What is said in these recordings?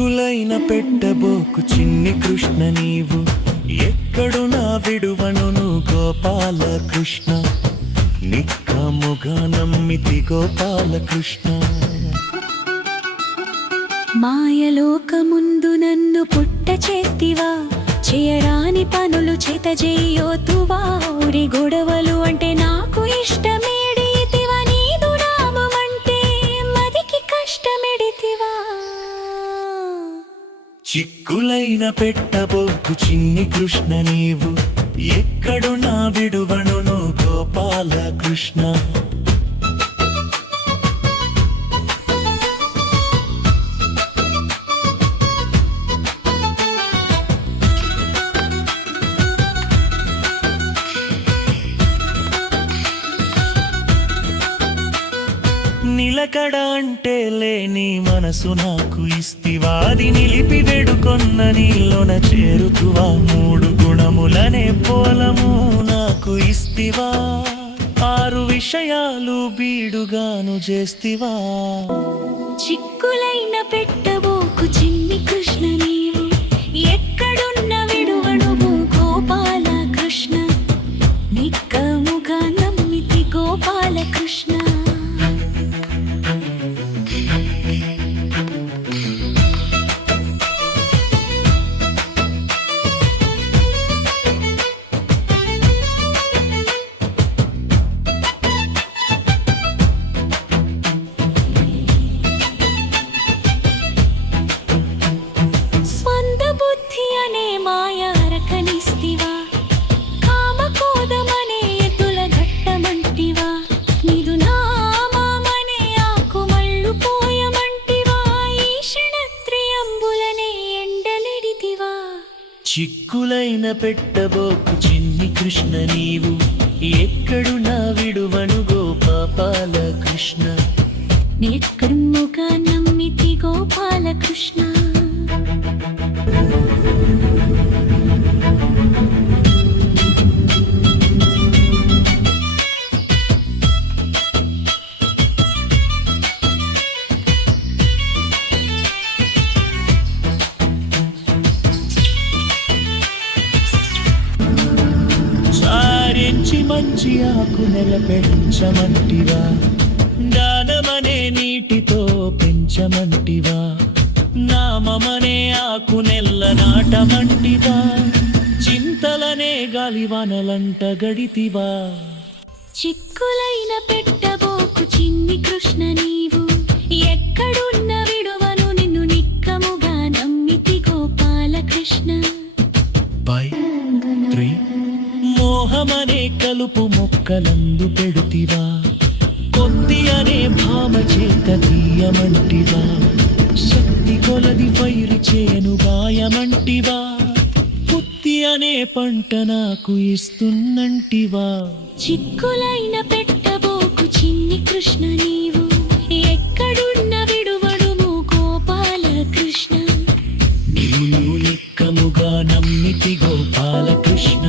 చిక్కులైన పెట్టబోకు చిన్ని కృష్ణ నీవు ఎక్కడు నా విడువను గోపాల కృష్ణ నిక్కముగా నమ్మితి గోపాల కృష్ణ మాయలోకముందు నన్ను పుట్ట చేస్తివా చేయరాని పనులు చేత చెయ్యోతువా ఊరి గొడవలు అంటే నాకు ఇష్టమేడితివా నీదు నామమంటే మదికి కష్టమెడితివా చిక్కులైన పెట్టబోకు చిన్ని కృష్ణ నీవు ఎక్కడు నా విడువను గోపాల కృష్ణ నిలకడ అంటే లేని మనసు నాకు ఇస్తివా అది నిలిపి వేడుకొన్న నీలోన చేరుతువా మూడు గుణములనే పోలము నాకు ఇస్తివా ఆరు విషయాలు బీడుగాను చేస్తివా చిక్కులైన పెట్టబోకు చిన్ని కృష్ణ నీవు ఎక్కడున్న విడువను గోపాల కృష్ణ నిక్కముగా నమ్మితి గోపాల కృష్ణ చిక్కులైన పెట్టబోకు చిన్ని కృష్ణ నీవు ఎక్కడు నా విడువను గోపాల కృష్ణ ఎక్కడుగా నమ్మితి గోపాల కృష్ణ మంచి ఆకు నెల పెంచమంటివా దానమనే నీటితో పెంచమంటివా నామమనే ఆకు నెల్ల నాటమంటివా చింతలనే గాలివానలంట గడితివా చిక్కులైన పెట్టబోకు చిన్ని కృష్ణ నీవు ఎక్కడున్న విడువను నిన్ను నిక్కముగా నమ్మితి గోపాల కృష్ణ మోహమనే కలుపు మొక్కలందు పెడుతివా కొద్ది అనే భామ చేత తీయమంటివా శక్తి కొలది పైరు చేయను గాయమంటివా పుత్తి అనే పంట నాకు ఇస్తున్నంటివా చిక్కులైన పెట్టబోకు చిన్ని కృష్ణ నీవు ఎక్కడున్న విడువడుము గోపాల కృష్ణ నిన్ను నిక్కముగా నమ్మితి గోపాల కృష్ణ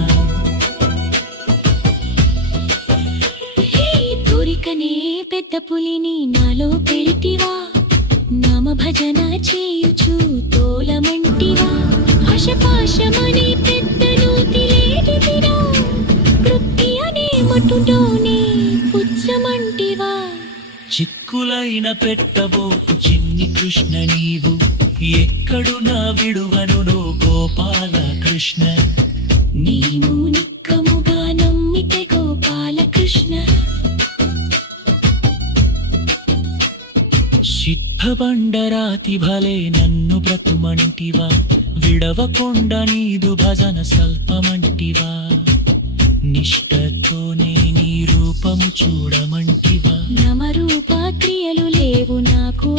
పెద్ద పులిని నాలో పెడితివా నామ భజన చేయుచు తోలమంటివా ఆశపాశమని పెద్దను తిలేదిరా వృత్తి అనే మటులోనే పుచ్చమంటివా చిక్కులైన పెట్టబోకు చిన్ని కృష్ణ నీవు ఎక్కడు నా విడువను గోపాల కృష్ణ నీవు నిక్కముగా నమ్మితే గోపాల కృష్ణ సిద్ధబండరాతి భలే నన్ను బ్రతుమంటివా విడవకొండ నీదు భజన స్వల్పమంటివా నిష్టతోనే నీ రూపము చూడమంటివా నమరూప క్రియలు లేవు నాకు